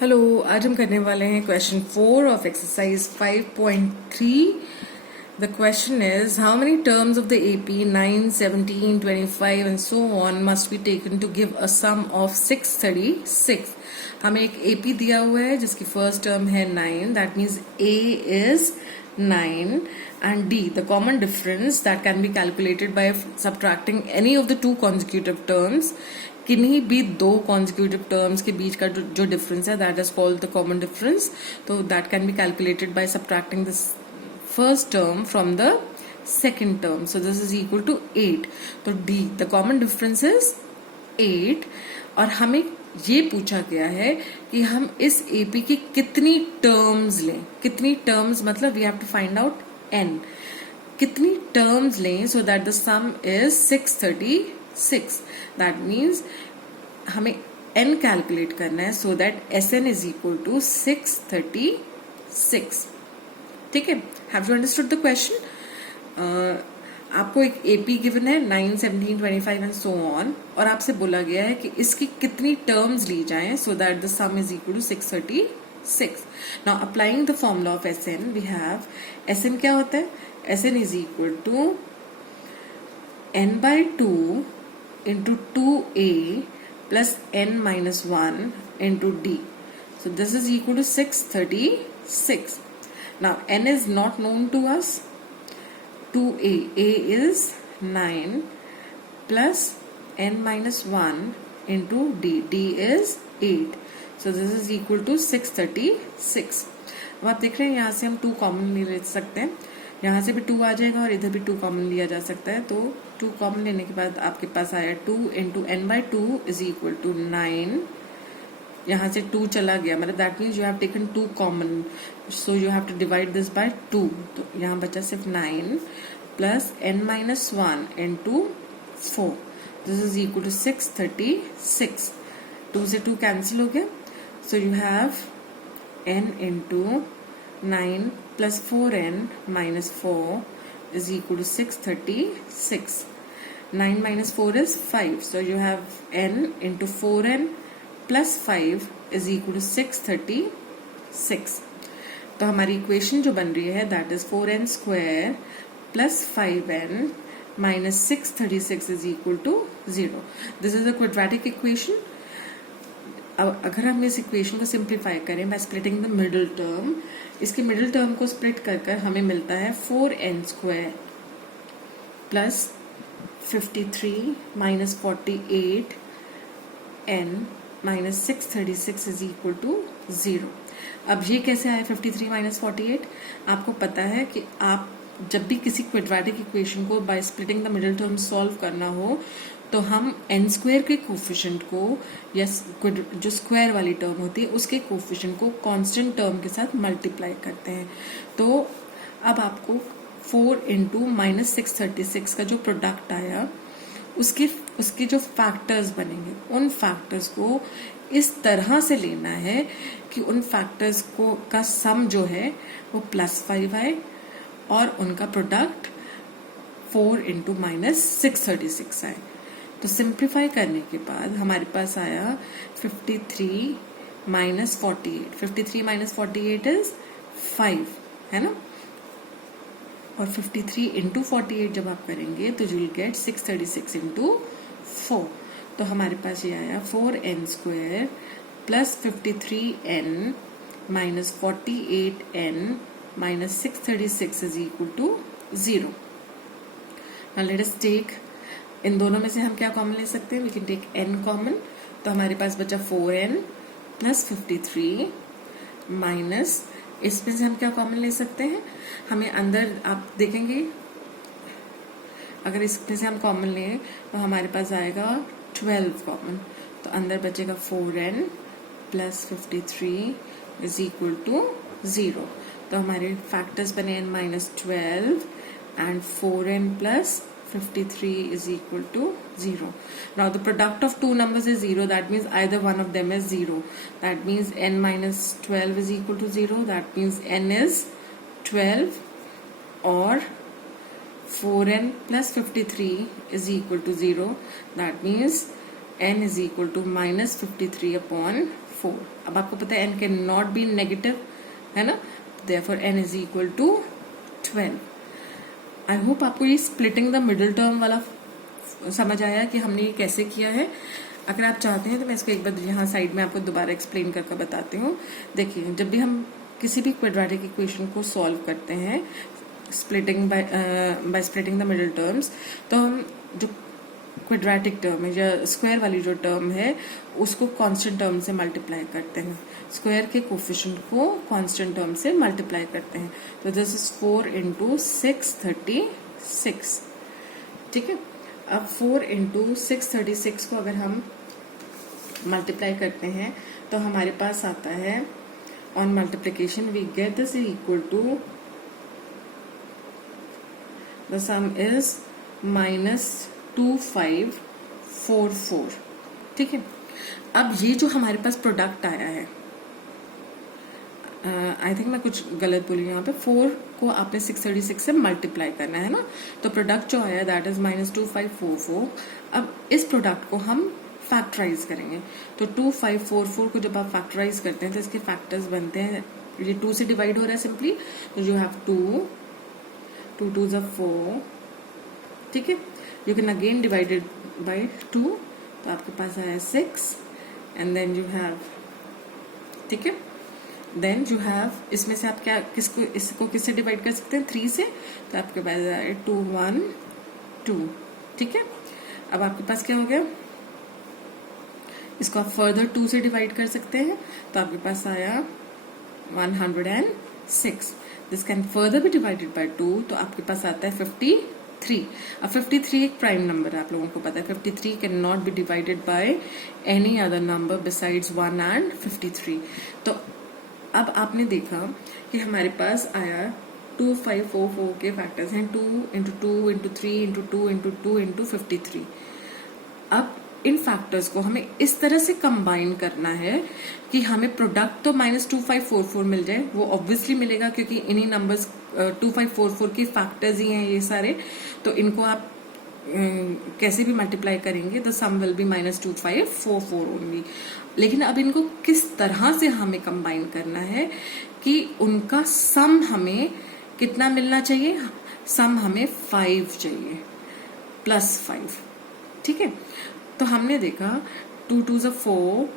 Hello, आज हम करने वाले हैं question 4 of exercise 5.3. The question is how many terms of the AP 9, 17, 25 and so on must be taken to give a sum of 636. हमें एक AP दिया हुआ है जिसकी फर्स्ट टर्म है 9, that means A is 9 and D, the common difference that can be calculated by subtracting any of the two consecutive terms. किन्हीं भी दो consecutive terms के बीच का जो difference है that is called the common difference. तो that can be calculated by subtracting this first term from the second term. So this is equal to 8. तो D, the common difference is 8. और हमें ये पूछा गया है कि हम इस AP की कितनी टर्म्स लें. कितनी टर्म्स मतलब we have to find out n. कितनी टर्म्स लें so that the sum is 636. That means हमें n कैलकुलेट करना है so that Sn is equal to 636. ठीक है, have you understood the question? आपको एक एपी गिवन है 9, 17, 25 एंड सो ऑन और आपसे बोला गया है कि इसकी कितनी टर्म्स ली जाएं so that the sum is equal to 636. Now applying the formula of Sn, we have Sn क्या होता है? Sn is equal to n by 2 into 2a plus n minus 1 into d. So this is equal to 636. Now n is not known to us. 2a, a is 9 plus n minus 1 into d, d is 8. So this is equal to 636. अब आप देख रहे हैं यहाँ से हम 2 common ले सकते हैं. यहाँ से भी 2 आ जाएगा और इधर भी 2 कॉमन लिया जा सकता है. तो 2 कॉमन लेने के बाद आपके पास आया 2 into n by 2 is equal to 9. यहाँ से 2 चला गया मतलब that means you have taken 2 common, so you have to divide this by 2. तो यहाँ बचा सिर्फ 9 plus n minus 1 into 4. This is equal to 636. 2 से 2 कैंसिल हो गया. So you have n into 9 plus 4n minus 4 is equal to 636. 9 minus 4 is 5. So you have n into 4n plus 5 is equal to 636. तो हमारी equation जो बन रही है that is 4n square plus 5n minus 636 is equal to 0. This is a quadratic equation. अब अगर हम इस इक्वेशन को सिंप्लीफाई करें by splitting the middle term, इसके मिडिल टर्म को स्प्लिट कर कर हमें मिलता है 4n square plus 53 minus 48 n minus 636 is equal to 0. अब ये कैसे आया 53 माइनस 48? आपको पता है कि आप जब भी किसी क्वाड्रेटिक इक्वेशन को bye splitting the middle term solve करना हो तो हम n स्क्वायर के कोफिशिएंट को या जो स्क्वायर वाली टर्म होती है उसके कोफिशिएंट को कांस्टेंट टर्म के साथ मल्टीप्लाई करते हैं. तो अब आपको 4 इंटू माइनस 636 का जो प्रोडक्ट आया उसके जो फैक्टर्स बनेंगे उन फैक्टर्स को इस तरह से लेना है कि उन फैक्टर्स को का सम जो है वो +5 आए और उनका प्रोडक्ट 4 इंटू माइनस 636 आए. तो सिंप्लीफाई करने के बाद हमारे पास आया 53 माइनस 48. 53 माइनस 48 इज 5, है ना. और 53 इंटू 48 जब आप करेंगे तो यू विल गेट 636 इंटू 4. तो हमारे पास ये आया 4n square plus 53n minus 48n minus 636 is equal to 0. Now let us take, इन दोनों में से हम क्या कॉमन ले सकते हैं? We can take n common. तो हमारे पास बचा 4n प्लस 53 माइनस, इसमें से हम क्या कॉमन ले सकते हैं? हमें अंदर आप देखेंगे अगर इसमें से हम कॉमन लें तो हमारे पास आएगा 12 कॉमन. तो अंदर बचेगा 4n plus 53 is equal to 0. तो हमारे फैक्टर्स बने n minus 12 and 4n plus 53 is equal to 0. Now the product of two numbers is 0. That means either one of them is 0. That means n minus 12 is equal to 0. That means n is 12 or 4n plus 53 is equal to 0. That means n is equal to minus 53 upon 4. अब आपको पता है n can not be negative, है ना, therefore n is equal to 12। I hope आपको ये splitting the middle term वाला समझ आया कि हमने ये कैसे किया है। अगर आप चाहते हैं तो मैं इसको एक बार यहाँ साइड में आपको दोबारा एक्सप्लेन करके बताती हूँ। देखिए, जब भी हम किसी भी क्वाड्रेटिक इक्वेशन को सॉल्व करते हैं splitting bye splitting the middle terms, तो हम जो क्वाड्रेटिक टर्म है या स्क्वायर वाली जो टर्म है उसको कांस्टेंट टर्म से मल्टीप्लाई करते हैं, स्क्वायर के कोफिशिएंट को कांस्टेंट टर्म से मल्टीप्लाई करते हैं। तो दिस इज 4 इंटू 636, ठीक है। अब 4 इंटू 636 को अगर हम मल्टीप्लाई करते हैं तो हमारे पास आता है, on multiplication we get this equal to, the sum is -2544, ठीक है। अब ये जो हमारे पास प्रोडक्ट आया है, आई थिंक मैं कुछ गलत बोली यहाँ पे, 4 को आपने 636 से मल्टीप्लाई करना है ना, तो प्रोडक्ट जो आया दैट इज -2544। अब इस प्रोडक्ट को हम फैक्टराइज करेंगे, तो 2544 को जब आप फैक्टराइज करते हैं तो इसके फैक्टर्स बनते हैं, ये 2 से डिवाइड हो रहा है सिंपली, तो यू हैव 2 2 ज़ा 4, ठीक है। You can again divided by 2, तो आपके पास आया 6 एंड देन यू हैव, ठीक है, देन यू हैव, इसमें से आप क्या इसको किससे डिवाइड कर सकते हैं, 3 से, तो आपके पास आया 2 1 2, ठीक है। अब आपके पास क्या हो गया, इसको आप फर्दर 2 से डिवाइड कर सकते हैं, तो आपके पास आया 106। This can further be divided by 2, तो आपके पास आता है 53। अब 53 एक प्राइम नंबर है, आप लोगों को पता है 53 can not B divided by any other number besides 1 and 53। तो अब आपने देखा कि हमारे पास आया 2544 के फैक्टर्स हैं, 2 into 2 into 3 into 2 into 2 into 53। अब इन फैक्टर्स को हमें इस तरह से कंबाइन करना है कि हमें प्रोडक्ट तो -2544 मिल जाए, वो ऑब्वियसली मिलेगा क्योंकि इन्हीं नंबर्स 2544 के फैक्टर्स ही हैं ये सारे, तो इनको आप कैसे भी मल्टीप्लाई करेंगे तो सम विल बी -2544 ओनली। लेकिन अब इनको किस तरह से हमें कंबाइन करना है कि उनका सम हमें कितना मिलना चाहिए, सम हमें 5 चाहिए, +5, ठीक है। तो हमने देखा 2 2 ज़ा 4,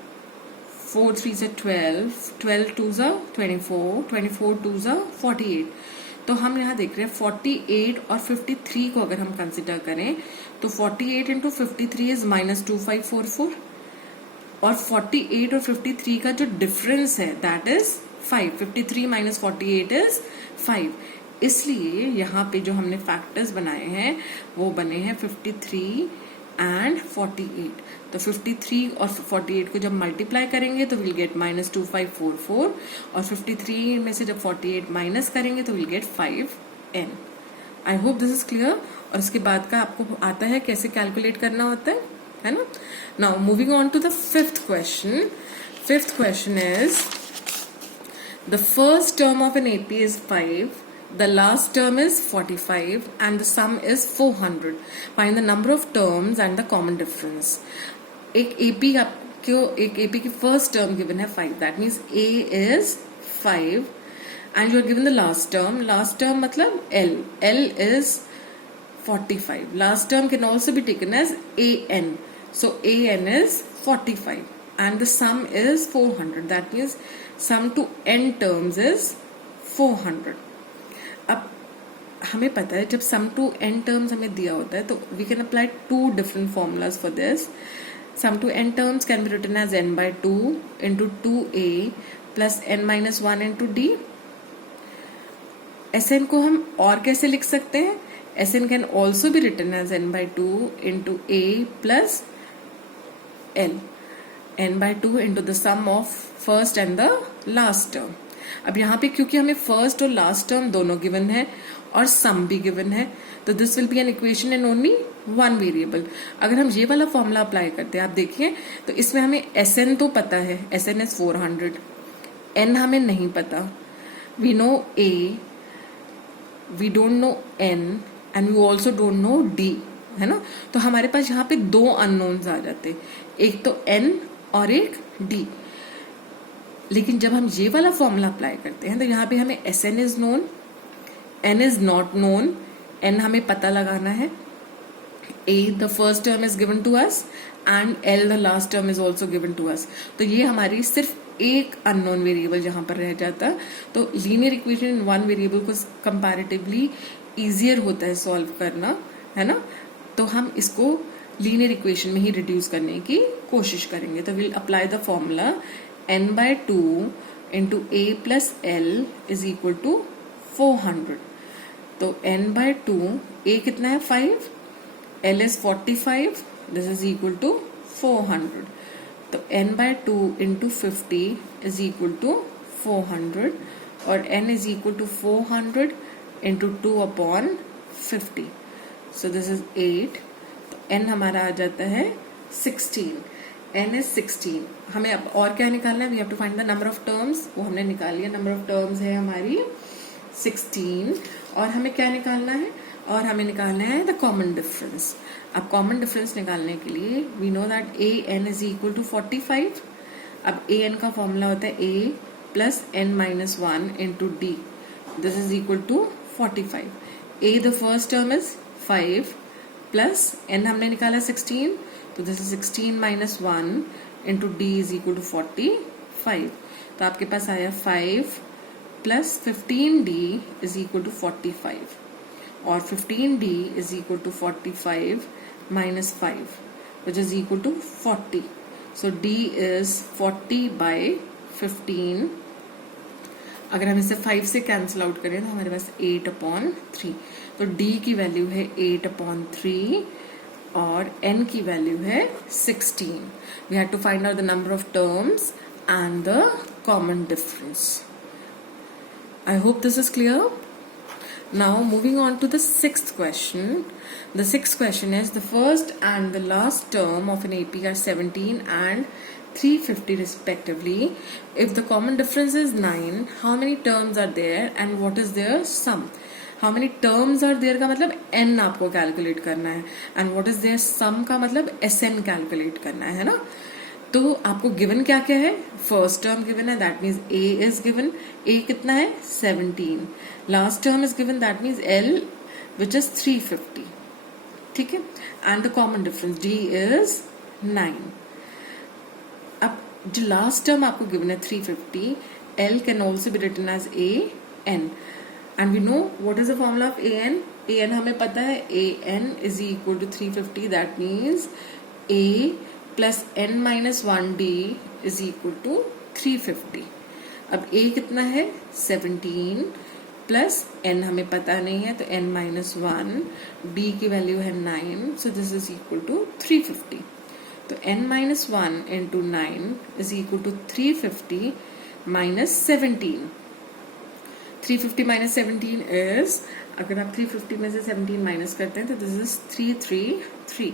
4 3 ज़ा 12, 12 2 ज़ा 24, 24 2 ज़ा 48। तो हम यहाँ देख रहे हैं 48 और 53 को अगर हम कंसिडर करें तो 48 इंटू 53 इज -2544, और 48 और 53 का जो डिफरेंस है दैट इज 5, 53 माइनस 48 इज 5। इसलिए यहाँ पे जो हमने फैक्टर्स बनाए हैं वो बने हैं 53 एंड 48। तो 53 और 48 को जब मल्टीप्लाई करेंगे तो विल गेट -2544, और 53 में से जब 48 माइनस करेंगे तो will get 5n। I hope this is clear. और इसके बाद का आपको आता है कैसे कैलकुलेट करना होता है ना। Now moving on to the fifth question. Fifth question is the first term of an AP is 5, the last term is 45 and the sum is 400. Find the number of terms and the common difference. एक AP की first term given है 5, that means A is 5 and you are given the last term. Last term मतलब L is 45. Last term can also be taken as AN. So AN is 45 and the sum is 400. That means sum to n terms is 400. अब हमें पता है जब सम to n terms हमें दिया होता है तो we can apply 2 different formulas for this. Sum to n terms can be written as n/2 into 2a plus n-1 into d। Sn को हम और कैसे लिख सकते हैं? Sn can also be written as n/2 into a plus l, n/2 into the sum of first and the last term. अब यहाँ पे क्योंकि हमें फर्स्ट और लास्ट टर्म दोनों गिवन है और सम भी गिवन है तो this will be an equation in only one variable. अगर हम ये वाला फॉर्मूला अप्लाई करते हैं आप देखिए तो इसमें हमें Sn तो पता है, Sn इज 400, n हमें नहीं पता, we know a, we don't know n and we also don't know d, है ना। तो हमारे पास यहाँ पे 2 अननोन्स आ जाते, एक तो n और एक d। लेकिन जब हम ये वाला फॉर्मूला अप्लाई करते हैं तो यहाँ पे हमें S N is known, N is not known, N हमें पता लगाना है, A the first term is given to us and L the last term is also given to us. तो ये हमारी सिर्फ एक अननोन वेरिएबल जहां पर रह जाता, तो linear equation in one variable को कंपैरेटिवली इजियर होता है सॉल्व करना, है ना। तो हम इसको लीनियर इक्वेशन में ही रिड्यूस करने की कोशिश करेंगे। तो will apply the formula n/2 into a plus l is equal to 400। तो n/2, a कितना है 5, l is 45, this is equal to 400. तो n/2 into 50 is equal to 400 और n is equal to 400 into 2 upon 50. So this is 8. तो n हमारा आ जाता है 16. n is 16. हमें अब और क्या निकालना है? We have to find the number of terms. वो हमने निकाल लिया. number of terms है हमारी 16 और हमें क्या निकालना है? और हमें निकालना है द कॉमन डिफरेंस। अब कॉमन डिफरेंस निकालने के लिए we know that A N is equal to 45। अब ए एन का फॉर्मूला होता है A plus N minus 1 into D, this is equal to 45। A the first term is 5 plus N हमने निकाला 16, तो this is 16 minus 1 into D is equal to 45। तो आपके पास आया 5 plus 15d is equal to 45 और 15d is equal to 45 minus 5 which is equal to 40. So d is 40 by 15. अगर हम इसे 5 से कैंसिल आउट करें तो हमारे पास 8/3। तो d की वैल्यू है 8/3 और n की वैल्यू है 16. We had to find out the number of terms and the common difference. I hope this is clear. Now moving on to the sixth question. The sixth question is the first and the last term of an AP are 17 and 350 respectively. If the common difference is 9, how many terms are there and what is their sum? How many terms are there का मतलब n आपको calculate करना है and what is their sum का मतलब sn calculate करना है ना। तो आपको गिवन क्या क्या है? फर्स्ट टर्म गिवन है, that means A is given, A कितना है 17। Last term is given, that means L which is 350, ठीक है। And the common difference D is 9। अब जो लास्ट टर्म आपको गिवन है 350, L can also be written as A N and we know what is the formula of A N. A N हमें पता है, A N is equal to 350, that means a plus N minus 1d is equal to 350। अब a कितना है 17 plus n हमें पता नहीं है तो n माइनस 1, d की वैल्यू है 9, so this is equal to 350। तो n minus 1 into 9 is equal to 350 minus 17। 350 minus 17 is, अगर आप 350 में से 17 माइनस करते हैं तो दिस इज 333।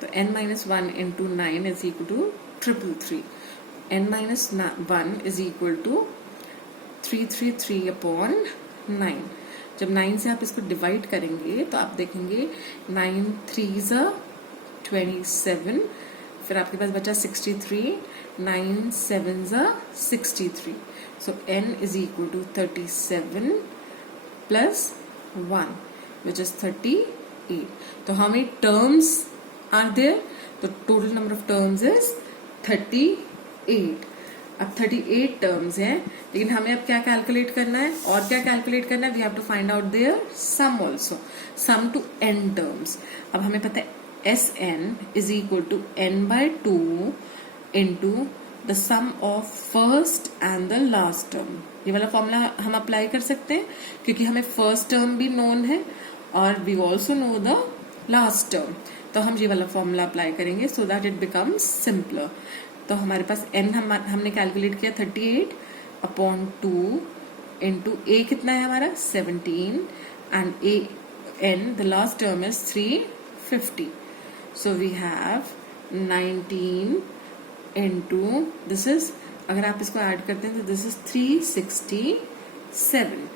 तो n minus 1 into 9 is equal to 333। n minus 1 is equal to 333 upon 9। जब 9 से आप इसको डिवाइड करेंगे तो आप देखेंगे 9 3s are 27, फिर आपके पास बचा 63, 9 7s are 63। So n is equal to 37 plus 1 which is 38। तो how many terms are there? The total number of terms is 38. अब 38 terms हैं, लेकिन हमें अब क्या कैलकुलेट करना है और क्या कैलकुलेट करना है? We have to find out their sum also. Sum to n terms. अब हमें पता है Sn is equal to n/2 into the sum of first and the last term. ये वाला फॉर्मूला हम अप्लाई कर सकते हैं क्योंकि हमें फर्स्ट टर्म भी नोन है और we also know the last term. तो हम ये वाला फॉर्मूला अप्लाई करेंगे so that it becomes simpler. तो हमारे पास n हमने कैलकुलेट किया 38 अपॉन 2 इंटू a कितना है हमारा 17 and a n the last term is 350। So we have 19 into this is, अगर आप इसको ऐड करते हैं तो this is 367।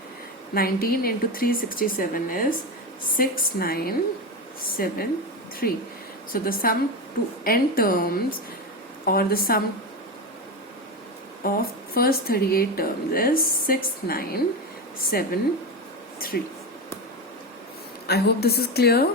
19 into 367 is 6973. So the sum to n terms or the sum of first 38 terms is 6973. I hope this is clear.